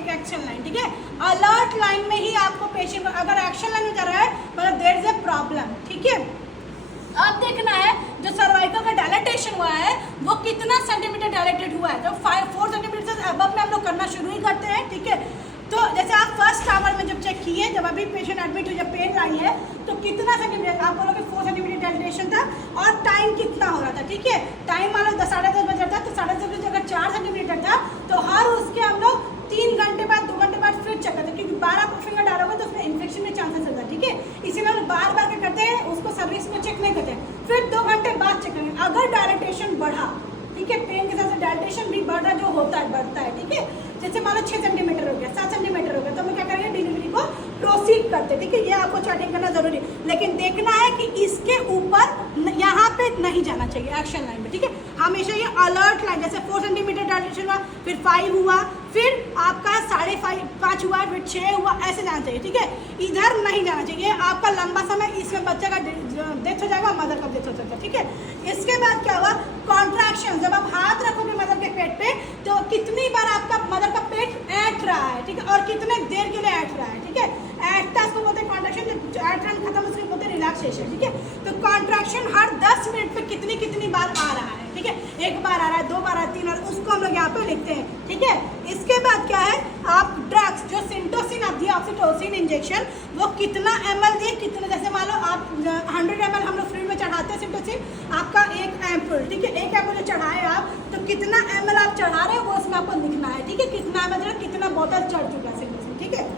एक action line, ठीक है। अलर्ट लाइन में ही आपको पेशेंट, अगर एक्शन लाइन में जा रहा है मतलब देयर इज अ प्रॉब्लम, ठीक है। अब देखना है जो सर्वाइकल का डायलेटेशन हुआ है वो कितना सेंटीमीटर डायलेटेड हुआ है। तो 4 सेंटीमीटर से अबव में हम लोग करना शुरू ही करते हैं, ठीक है। तो जैसे आप फर्स्ट आवर में जब चेक किए, जब अभी पेशेंट एडमिट हुई, जब पेन आई है तो कितना सेंटीमीटर, आप बोलोगे 4 सेंटीमीटर डायलेटेशन था और टाइम कितना हो रहा था, ठीक है। टाइम मान लो 10:30 बजे था, तो 10:30 बजे अगर 4 सेंटीमीटर था तो हर उसके हम लोग 3 घंटे बाद 2 घंटे बाद फिर चेक करते हैं, क्योंकि बार आप फिंगर डालोगे तो उसमें इन्फेक्शन के चांसेस रहता है, ठीक है। इसीलिए हम बार बार क्या करते हैं, उसको सर्विस में चेक नहीं करते, फिर 2 घंटे बाद चेक करेंगे। अगर डायलेटेशन बढ़ा, ठीक है, पेन के साथ डायलेटेशन भी बढ़ रहा, जो होता है बढ़ता है, ठीक है। जैसे मान लो 6 सेंटीमीटर हो गया, 7 सेंटीमीटर हो गया, तो हम क्या करेंगे, डिलीवरी को प्रोसीड करते हैं, ठीक है। ये आपको चार्टिंग करना जरूरी है, लेकिन देखना है कि इसके ऊपर यहाँ पे नहीं जाना चाहिए एक्शन लाइन में, ठीक है। हमेशा ये अलर्ट लाइन, जैसे 4 सेंटीमीटर डायलेटेशन हुआ, फिर 5 हुआ, फिर आपका 5.5 हुआ, फिर 6 हुआ, ऐसे जाना चाहिए, ठीक है। इधर नहीं जाना चाहिए, आपका लंबा समय इसमें बच्चे का डेथ हो जाएगा, मदर का डेथ हो सकता है, ठीक है। इसके बाद क्या हुआ, कॉन्ट्रैक्शन, जब आप हाथ रखोगे मदर के पेट पे तो कितनी बार आपका मदर का पेट ऐंठ रहा है, ठीक है, और कितने देर के लिए ऐंठ रहा है, ठीक है। ऐंठता इसको बोलते हैं कॉन्ट्रैक्शन, जब ऐंठना खत्म उसको बोलते हैं रिलैक्सेशन, ठीक है। तो कॉन्ट्रैक्शन हर 10 मिनट पे कितनी बार आ रहा है, ठीक है। 1 बार आ रहा है, 2 बार आ रहा है, 3 बार, उसको हम लोग यहाँ पे लिखते हैं, ठीक है। इसके बाद क्या है, आप ड्रग्स जो सिंटोसिन आप दिए, ऑक्सीटोसिन इंजेक्शन, वो कितना ml दिए, कितने, जैसे मान लो आप 100 ml हम लोग फ्लूइड में चढ़ाते हैं सिंटोसिन, आपका 1 एम्पुल, ठीक है, 1 एम्पुल जो चढ़ाए आप, तो कितना ml आप चढ़ा रहे हैं वो इसमें आपको लिखना है, ठीक है। कितना ml, कितना बोतल चढ़ चुका है सिंटोसिन, ठीक है।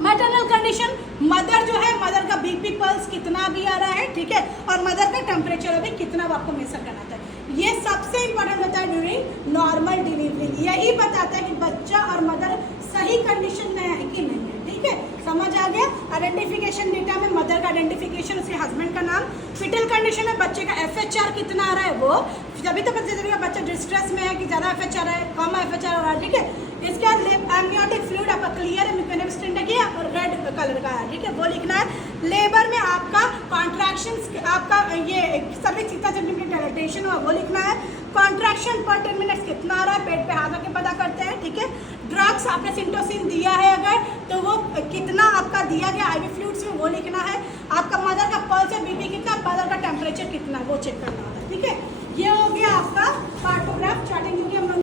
मैटरनल कंडीशन, मदर जो है, मदर का बीपी पल्स कितना भी आ रहा है, ठीक है, और मदर का टेम्परेचर अभी कितना आपको मेजर करना था। ये सबसे इंपॉर्टेंट होता है ड्यूरिंग नॉर्मल डिलीवरी, यही बताता है कि बच्चा और मदर सही कंडीशन में है कि नहीं है, ठीक है। समझ आ गया। आइडेंटिफिकेशन डेटा में मदर का आइडेंटिफिकेशन, उसके हस्बैंड का नाम, फिटल कंडीशन में बच्चे का FHR कितना आ रहा है, वो जब तक पता चलेगा बच्चा डिस्ट्रेस में है कि ज़्यादा FHR है, कम FHR हो रहा है, ठीक है। इसके बाद एमनियोटिक फ्लूइड आपका क्लियर है, मिपेनेस्टेंट किया और रेड कलर का है, ठीक है, वो लिखना है। लेबर में आपका कॉन्ट्रैक्शंस, आपका ये सभी कितना सेंटीमीटर डायलेटेशन हुआ वो लिखना है। कॉन्ट्रैक्शन पर 10 मिनट्स कितना आ रहा है, पेट पे हाथ रख के पता करते हैं, ठीक है। ड्रग्स आपने सिंटोसिन दिया है अगर, तो वो कितना आपका दिया गया IV फ्लूइड्स में वो लिखना है। आपका मदर का पल्स है, बीपी कितना, मदर का टेम्परेचर कितना, वो चेक करना होता है, ठीक है। ये हो गया आपका पार्टोग्राफ चार्टिंग, क्योंकि हम लोग